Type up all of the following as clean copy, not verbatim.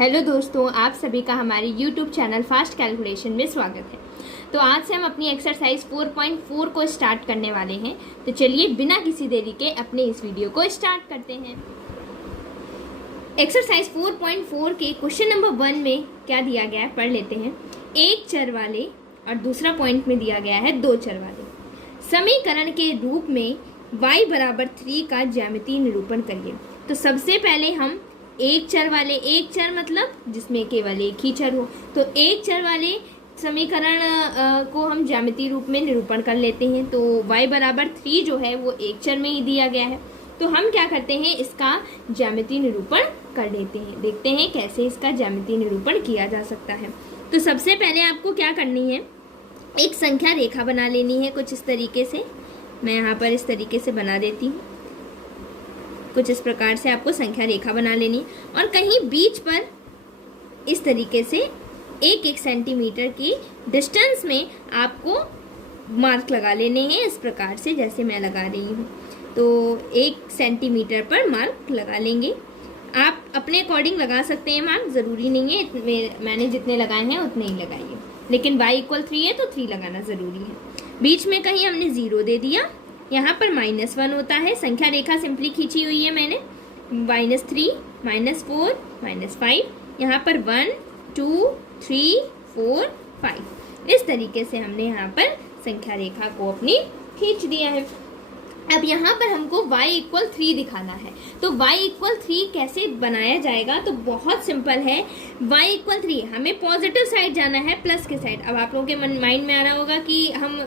Hello दोस्तों, आप सभी का हमारे YouTube चैनल फास्ट कैलकुलेशन में स्वागत है। तो आज से हम अपनी एक्सरसाइज 4.4 को स्टार्ट करने वाले हैं। तो चलिए बिना किसी देरी के अपने इस वीडियो को स्टार्ट करते हैं। एक्सरसाइज 4.4 के क्वेश्चन नंबर 1 में क्या दिया गया है पढ़ लेते हैं। एक चर वाले और दूसरा पॉइंट में दिया गया है 2 चर वाले समीकरण के रूप में y बराबर 3 का ज्यामितीय निरूपण करिए। तो सबसे पहले हम एक चर वाले, एक चर मतलब जिसमें केवल एक ही चर हो, तो एक चर वाले समीकरण को हम ज्यामितीय रूप में निरूपण कर लेते हैं। तो y बराबर 3 जो है वो एक चर में ही दिया गया है, तो हम क्या करते हैं, इसका ज्यामितीय निरूपण कर लेते हैं। देखते हैं कैसे इसका ज्यामितीय निरूपण किया जा सकता है। तो सबसे पहले आपको क्या करनी है, एक संख्या रेखा बना लेनी है कुछ इस तरीके से। मैं यहाँ पर इस तरीके से बना देती हूँ। कुछ इस प्रकार से आपको संख्या रेखा बना लेनी और कहीं बीच पर इस तरीके से 1-1 सेंटीमीटर की डिस्टेंस में आपको मार्क लगा लेने हैं, इस प्रकार से जैसे मैं लगा रही हूँ। तो 1 सेंटीमीटर पर मार्क लगा लेंगे। आप अपने अकॉर्डिंग लगा सकते हैं मार्क, ज़रूरी नहीं है मैंने जितने लगाए हैं उतने ही लगाइए, लेकिन y = 3 है तो 3 लगाना ज़रूरी है। बीच में कहीं हमने 0 दे दिया, यहाँ पर -1 होता है। संख्या रेखा सिंपली खींची हुई है मैंने, -3, -4, -5, यहाँ पर 1, 2, 3, 4, 5। इस तरीके से हमने यहाँ पर संख्या रेखा को अपनी खींच दिया है। अब यहाँ पर हमको y = 3 दिखाना है, तो y = 3 कैसे बनाया जाएगा, तो बहुत सिंपल है। y = 3 हमें पॉजिटिव साइड जाना है, प्लस के साइड। अब आप लोगों के माइंड में आ रहा होगा कि हम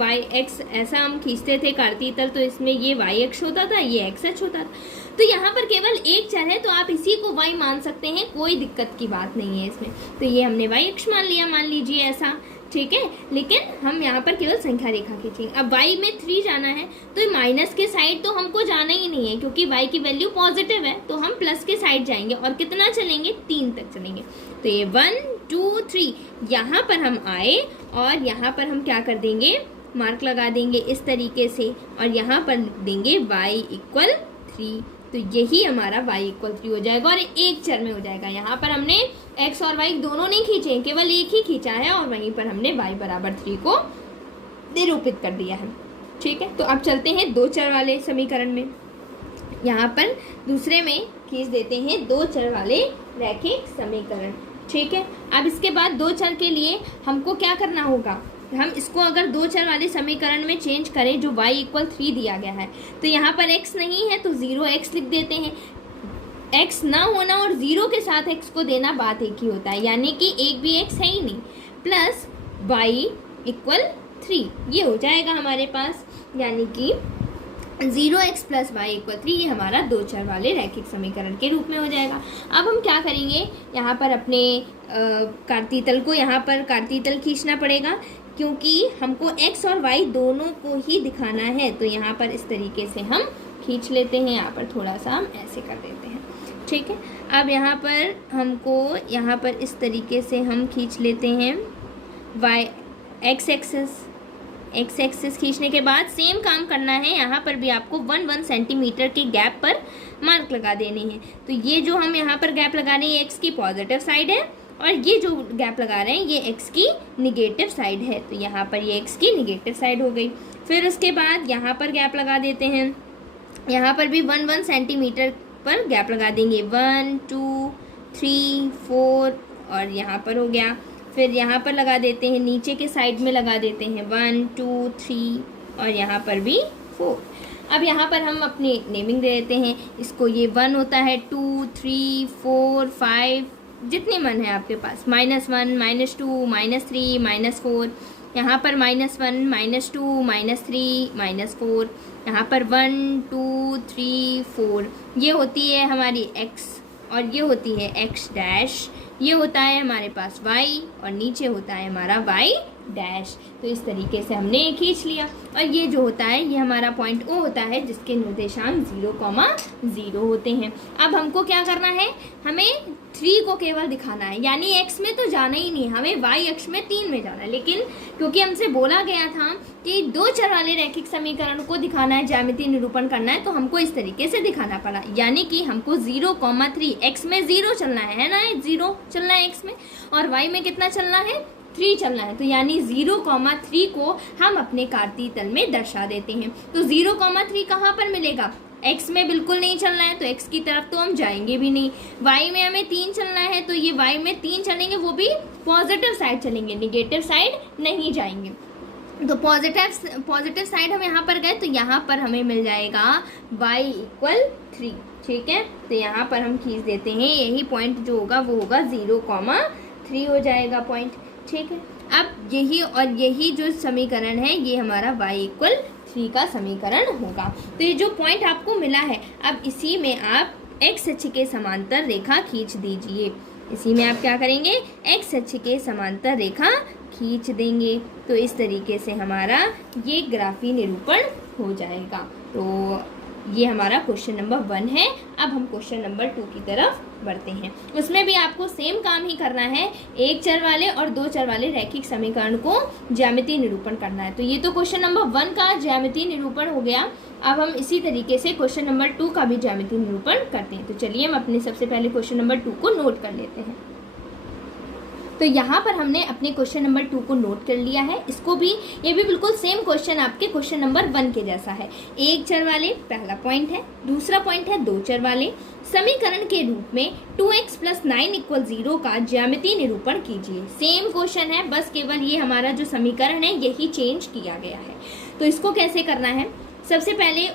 yx ऐसा हम खींचते थे कार्तीय तल, तो इसमें ये yx होता था, ये xh होता था। तो यहाँ पर केवल एक चर है, तो आप इसी को y मान सकते हैं, कोई दिक्कत की बात नहीं है इसमें। तो ये हमने yx मान लिया, मान लीजिए ऐसा, ठीक है। लेकिन हम यहाँ पर केवल संख्या रेखा खींचेंगे। अब y में 3 जाना है, तो माइनस के साइड तो हमको जाना ही नहीं है, क्योंकि y की वैल्यू पॉजिटिव है, तो हम प्लस के साइड जाएंगे। और कितना चलेंगे, 3 तक चलेंगे। तो ये 1, 2, 3 यहाँ पर हम आए और यहाँ पर हम क्या कर देंगे, मार्क लगा देंगे इस तरीके से, और यहाँ पर देंगे y = 3। तो यही हमारा y = 3 हो जाएगा और एक चर में हो जाएगा। यहाँ पर हमने x और y दोनों नहीं खींचे, केवल एक ही खींचा है, और वहीं पर हमने y बराबर 3 को निरूपित कर दिया है, ठीक है। तो अब चलते हैं 2 चर वाले समीकरण में। यहाँ पर दूसरे में खींच देते हैं 2 चर वाले रैखिक समीकरण, ठीक है। अब इसके बाद 2 चर के लिए हमको क्या करना होगा, हम इसको अगर 2 चर वाले समीकरण में चेंज करें, जो y = 3 दिया गया है, तो यहाँ पर x नहीं है तो 0x लिख देते हैं। x ना होना और 0 के साथ x को देना बात एक ही होता है, यानी कि एक भी x है ही नहीं, प्लस y = 3 ये हो जाएगा हमारे पास, यानी कि 0x + y = 3 ये हमारा 2 चर वाले रैखिक समीकरण के रूप में हो जाएगा। अब हम क्या करेंगे, यहाँ पर अपने कार्तीय तल को, यहाँ पर कार्तीय तल खींचना पड़ेगा, क्योंकि हमको x और y दोनों को ही दिखाना है। तो यहाँ पर इस तरीके से हम खींच लेते हैं, यहाँ पर थोड़ा सा हम ऐसे कर देते हैं, ठीक है। अब यहाँ पर हमको यहाँ पर इस तरीके से हम खींच लेते हैं x एक्सिस खींचने के बाद सेम काम करना है। यहाँ पर भी आपको 1-1 सेंटीमीटर के गैप पर मार्क लगा देने हैं। तो ये जो हम यहाँ पर गैप लगा रहे हैं, x की पॉजिटिव साइड है, और ये जो गैप लगा रहे हैं ये x की निगेटिव साइड है। तो यहाँ पर ये x की निगेटिव साइड हो गई। फिर उसके बाद यहाँ पर गैप लगा देते हैं, यहाँ पर भी 1-1 सेंटीमीटर पर गैप लगा देंगे, 1, 2, 3, 4 और यहाँ पर हो गया। फिर यहाँ पर लगा देते हैं, नीचे के साइड में लगा देते हैं 1, 2, 3 और यहाँ पर भी 4। अब यहाँ पर हम अपनी नेमिंग दे देते हैं इसको। ये 1 होता है, 2, 3, 4, 5 जितने मन है आपके पास, -1, -2, -3, -4। यहाँ पर -1, -2, -3, -4। यहाँ पर 1, 2, 3, 4 ये होती है हमारी x, और ये होती है x'। ये होता है हमारे पास y, और नीचे होता है हमारा y'। तो इस तरीके से हमने खींच लिया, और ये जो होता है ये हमारा पॉइंट O होता है, जिसके निर्देशांक 0, 0 होते हैं। अब हमको क्या करना है, हमें 3 को केवल दिखाना है, यानी x में तो जाना ही नहीं, हमें y अक्ष में 3 में जाना है। लेकिन क्योंकि हमसे बोला गया था कि 2 चर वाले रैखिक समीकरण को दिखाना है, ज्यामितीय निरूपण करना है, तो हमको इस तरीके से दिखाना पड़ा। यानी कि हमको 0,3 x में 0 चलना है ना, 0 चलना है x में, और y में कितना चलना है, 3 चलना है। तो यानी 0,3 को हम अपने कार्तीय तल में दर्शा देते हैं। तो 0,3 कहाँ पर मिलेगा, x में बिल्कुल नहीं चलना है, तो x की तरफ तो हम जाएंगे भी नहीं। y में हमें 3 चलना है, तो ये y में 3 चलेंगे, वो भी पॉजिटिव साइड चलेंगे, निगेटिव साइड नहीं जाएंगे। तो पॉजिटिव साइड हम यहाँ पर गए, तो यहाँ पर हमें मिल जाएगा y = 3। ठीक है, तो यहाँ पर हम खींच देते हैं, यही पॉइंट जो होगा वो होगा 0,3 हो जाएगा पॉइंट। ठीक है, अब यही जो समीकरण है ये हमारा y = 3 का समीकरण होगा। तो ये जो पॉइंट आपको मिला है, अब इसी में आप x अक्ष के समांतर रेखा खींच दीजिए। इसी में आप क्या करेंगे, x अक्ष के समांतर रेखा खींच देंगे। तो इस तरीके से हमारा ये ग्राफीय निरूपण हो जाएगा। तो ये हमारा क्वेश्चन नंबर 1 है। अब हम क्वेश्चन नंबर 2 की तरफ बढ़ते हैं। उसमें भी आपको सेम काम ही करना है, 1 चर वाले और 2 चर वाले रैखिक समीकरण को ज्यामितीय निरूपण करना है। तो ये तो क्वेश्चन नंबर 1 का ज्यामितीय निरूपण हो गया। अब हम इसी तरीके से क्वेश्चन नंबर 2 का भी ज्यामितीय निरूपण करते हैं। तो चलिए हम अपने सबसे पहले क्वेश्चन नंबर 2 को नोट कर लेते हैं। तो यहाँ पर हमने अपने क्वेश्चन नंबर 2 को नोट कर लिया है। इसको भी, ये भी बिल्कुल सेम क्वेश्चन आपके क्वेश्चन नंबर 1 के जैसा है। 1 चर वाले पहला पॉइंट है, दूसरा पॉइंट है 2 चर वाले समीकरण के रूप में 2x + 9 = 0 का ज्यामितीय निरूपण कीजिए। सेम क्वेश्चन है, बस केवल ये हमारा जो समीकरण है यही चेंज किया गया है। तो इसको कैसे करना है, सबसे पहले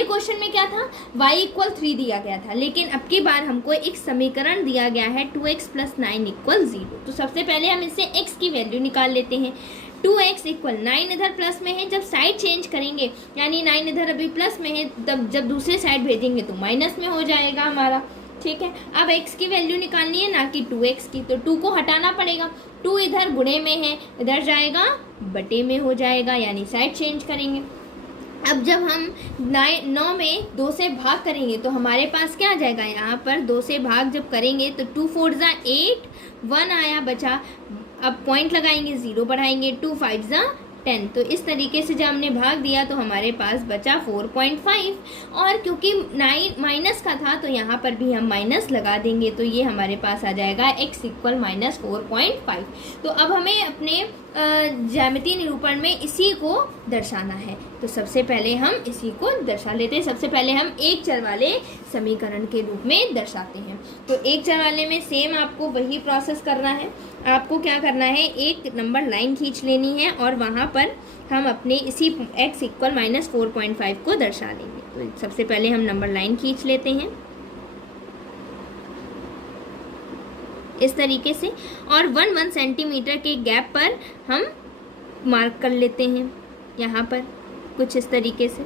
क्वेश्चन में क्या था, y = 3 दिया गया था, लेकिन अब की बार हमको एक समीकरण दिया गया है 2x + 9 = 0। तो सबसे पहले हम इससे x की वैल्यू निकाल लेते हैं। 2x = 9 इधर प्लस में है, जब साइड चेंज करेंगे यानी 9 इधर अभी प्लस में है, तब जब दूसरे साइड भेजेंगे तो माइनस में हो जाएगा हमारा। ठीक है, अब x की वैल्यू निकालनी है, ना कि 2x की, तो 2 को हटाना पड़ेगा। 2 इधर गुणे में है, इधर जाएगा बटे में हो जाएगा, यानी साइड चेंज करेंगे। अब जब हम 9 में 2 से भाग करेंगे तो हमारे पास क्या आ जाएगा, यहाँ पर 2 से भाग जब करेंगे तो 2 4 = 8, 1 आया बचा। अब पॉइंट लगाएंगे, 0 बढ़ाएंगे, 2 5 = 10। तो इस तरीके से जब हमने भाग दिया तो हमारे पास बचा 4.5, और क्योंकि 9 माइनस का था तो यहाँ पर भी हम माइनस लगा देंगे, तो ये हमारे पास आ जाएगा x = -4.5। तो अब हमें अपने ज्यामितीय निरूपण में इसी को दर्शाना है। तो सबसे पहले हम इसी को दर्शा लेते हैं। सबसे पहले हम 1 चर वाले समीकरण के रूप में दर्शाते हैं। तो 1 चर वाले में सेम आपको वही प्रोसेस करना है। आपको क्या करना है, एक नंबर लाइन खींच लेनी है और वहाँ पर हम अपने इसी x = -4.5 को दर्शा देंगे। तो सबसे पहले हम नंबर लाइन खींच लेते हैं इस तरीके से, और 1 सेंटीमीटर के गैप पर हम मार्क कर लेते हैं। यहाँ पर कुछ इस तरीके से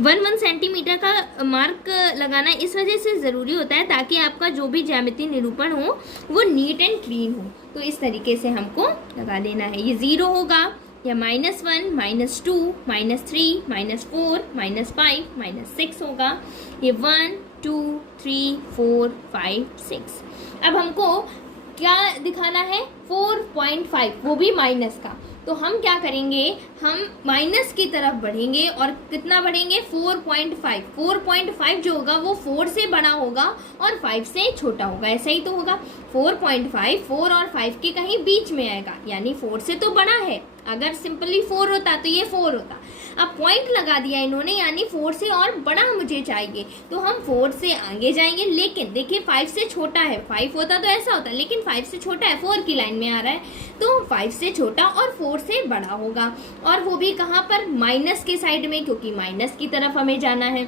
1 सेंटीमीटर का मार्क लगाना इस वजह से ज़रूरी होता है ताकि आपका जो भी ज्यामितीय निरूपण हो वो नीट एंड क्लीन हो। तो इस तरीके से हमको लगा लेना है। ये 0 होगा या -1, -2, -3, -4, -5, -6 होगा। ये 1 2 3 4 5 6। अब हमको क्या दिखाना है, 4.5, वो भी माइनस का। तो हम क्या करेंगे, हम माइनस की तरफ बढ़ेंगे और कितना बढ़ेंगे, 4.5। 4.5 जो होगा वो 4 से बड़ा होगा और 5 से छोटा होगा, ऐसा ही तो होगा। 4.5 4 और 5 के कहीं बीच में आएगा, यानी 4 से तो बड़ा है। अगर सिंपली 4 होता तो ये 4 होता। अब पॉइंट लगा दिया इन्होंने, यानी 4 से और बड़ा मुझे चाहिए, तो हम 4 से आगे जाएंगे। लेकिन देखिए 5 से छोटा है, 5 होता तो ऐसा होता, लेकिन 5 से छोटा है, 4 की लाइन में आ रहा है, तो 5 से छोटा और 4 से बड़ा होगा। और वो भी कहाँ पर, माइनस के साइड में, क्योंकि माइनस की तरफ हमें जाना है।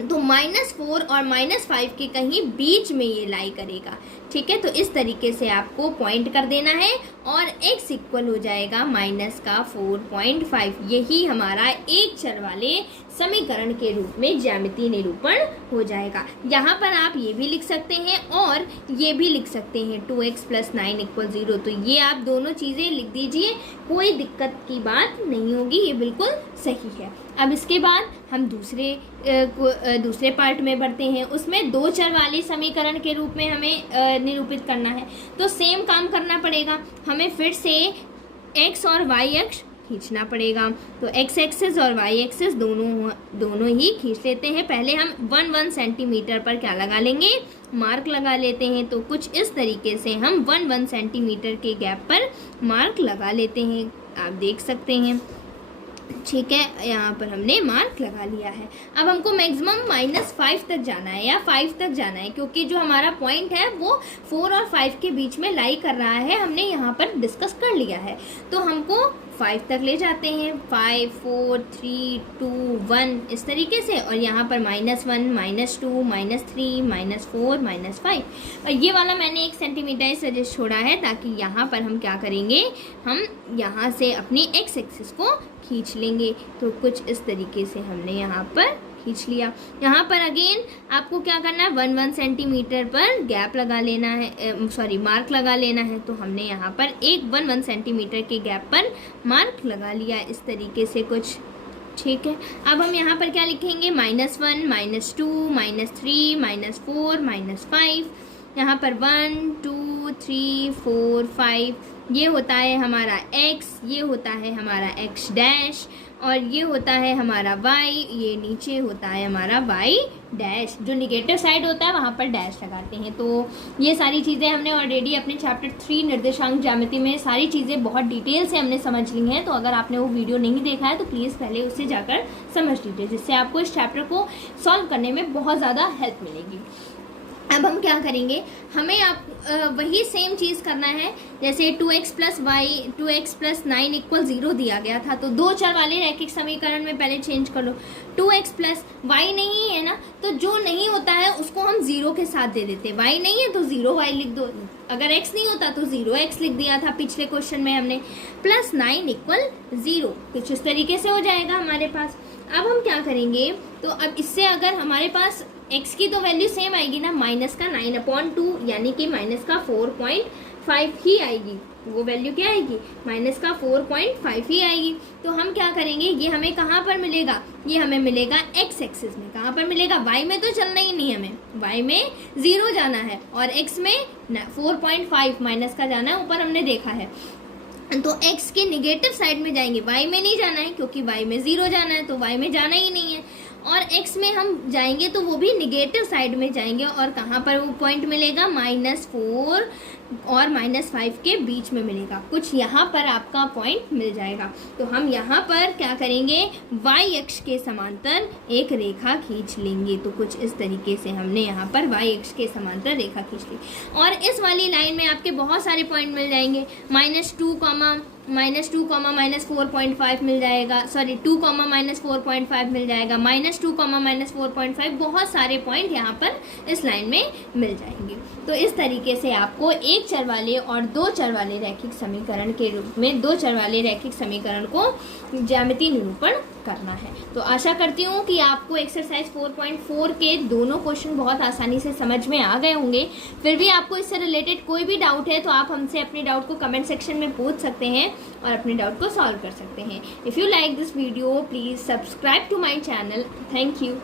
तो -4 और -5 के कहीं बीच में ये लाई करेगा। ठीक है, तो इस तरीके से आपको पॉइंट कर देना है और x = हो जाएगा -4.5। यही हमारा 1 चर वाले समीकरण के रूप में ज्यामितीय निरूपण हो जाएगा। यहाँ पर आप ये भी लिख सकते हैं और ये भी लिख सकते हैं 2x + 9 = 0। तो ये आप दोनों चीज़ें लिख दीजिए, कोई दिक्कत की बात नहीं होगी, ये बिल्कुल सही है। अब इसके बाद हम दूसरे पार्ट में बढ़ते हैं। उसमें दो चर वाले समीकरण के रूप में हमें निरूपित करना है। तो सेम काम करना पड़ेगा, हमें फिर से x और y अक्ष खींचना पड़ेगा। तो x एक्सिस और y एक्सिस दोनों ही खींच लेते हैं। पहले हम 1 सेंटीमीटर पर क्या लगा लेंगे, मार्क लगा लेते हैं। तो कुछ इस तरीके से हम 1 सेंटीमीटर के गैप पर मार्क लगा लेते हैं, आप देख सकते हैं। ठीक है, यहाँ पर हमने मार्क लगा लिया है। अब हमको मैक्सिमम -5 तक जाना है या 5 तक जाना है, क्योंकि जो हमारा पॉइंट है वो 4 और 5 के बीच में लाई कर रहा है, हमने यहाँ पर डिस्कस कर लिया है। तो हमको 5 तक ले जाते हैं, 5 4 3 2 1 इस तरीके से। और यहाँ पर -1 -2 -3 -4 -5। और ये वाला मैंने 1 सेंटीमीटर सजेस्ट छोड़ा है, ताकि यहाँ पर हम क्या करेंगे, हम यहाँ से अपनी x एक्सिस को खींच लेंगे। तो कुछ इस तरीके से हमने यहाँ पर खींच लिया। यहाँ पर अगेन आपको क्या करना है, 1 सेंटीमीटर पर गैप लगा लेना है, मार्क लगा लेना है। तो हमने यहाँ पर 1 सेंटीमीटर के गैप पर मार्क लगा लिया इस तरीके से कुछ। ठीक है, अब हम यहाँ पर क्या लिखेंगे, -1 -2 -3 -4 -5। यहाँ पर 1 2 3 4 5 ये होता है हमारा x, ये होता है हमारा x डैश, और ये होता है हमारा y, ये नीचे होता है हमारा y डैश। जो निगेटिव साइड होता है वहाँ पर डैश लगाते हैं। तो ये सारी चीज़ें हमने ऑलरेडी अपने चैप्टर 3 निर्देशांक ज्यामिति में सारी चीज़ें बहुत डिटेल से हमने समझ ली हैं। तो अगर आपने वो वीडियो नहीं देखा है तो प्लीज़ पहले उससे जाकर समझ लीजिए, जिससे आपको इस चैप्टर को सॉल्व करने में बहुत ज़्यादा हेल्प मिलेगी। अब हम क्या करेंगे, हमें वही सेम चीज़ करना है। जैसे 2x + 9 = 0 दिया गया था, तो दो चर वाले रैखिक समीकरण में पहले चेंज कर लो। 2x + y नहीं है ना, तो जो नहीं होता है उसको हम 0 के साथ दे देते। y नहीं है तो 0y लिख दो, अगर x नहीं होता तो 0x लिख दिया था पिछले क्वेश्चन में हमने। +9 = 0, कुछ इस तरीके से हो जाएगा हमारे पास। अब हम क्या करेंगे, तो अब इससे अगर हमारे पास x की तो वैल्यू सेम आएगी ना, -9/2 यानी कि -4.5 ही आएगी। वो वैल्यू क्या आएगी, -4.5 ही आएगी। तो हम क्या करेंगे, ये हमें कहाँ पर मिलेगा, ये हमें मिलेगा x एक्सिस में। कहाँ पर मिलेगा, y में तो चलना ही नहीं, हमें y में 0 जाना है और x में 4.5 माइनस का जाना है, ऊपर हमने देखा है। तो x के निगेटिव साइड में जाएंगे, y में नहीं जाना है, क्योंकि y में 0 जाना है, तो y में जाना ही नहीं है। और x में हम जाएंगे तो वो भी निगेटिव साइड में जाएंगे, और कहाँ पर वो पॉइंट मिलेगा, -4 और -5 के बीच में मिलेगा। कुछ यहाँ पर आपका पॉइंट मिल जाएगा। तो हम यहाँ पर क्या करेंगे, y अक्ष के समांतर एक रेखा खींच लेंगे। तो कुछ इस तरीके से हमने यहाँ पर y अक्ष के समांतर रेखा खींच ली, और इस वाली लाइन में आपके बहुत सारे पॉइंट मिल जाएंगे। -2, -4.5 मिल जाएगा, 2, -4.5 मिल जाएगा, -2, -4.5, बहुत सारे पॉइंट यहाँ पर इस लाइन में मिल जाएंगे। तो इस तरीके से आपको एक चर वाले और दो चर वाले रैखिक समीकरण के रूप में दो चर वाले रैखिक समीकरण को ज्यामितीय निरूपण करना है। तो आशा करती हूँ कि आपको एक्सरसाइज 4.4 के दोनों क्वेश्चन बहुत आसानी से समझ में आ गए होंगे। फिर भी आपको इससे रिलेटेड कोई भी डाउट है तो आप हमसे अपने डाउट को कमेंट सेक्शन में पूछ सकते हैं और अपने डाउट को सॉल्व कर सकते हैं। If you like this video please subscribe to my channel. Thank you.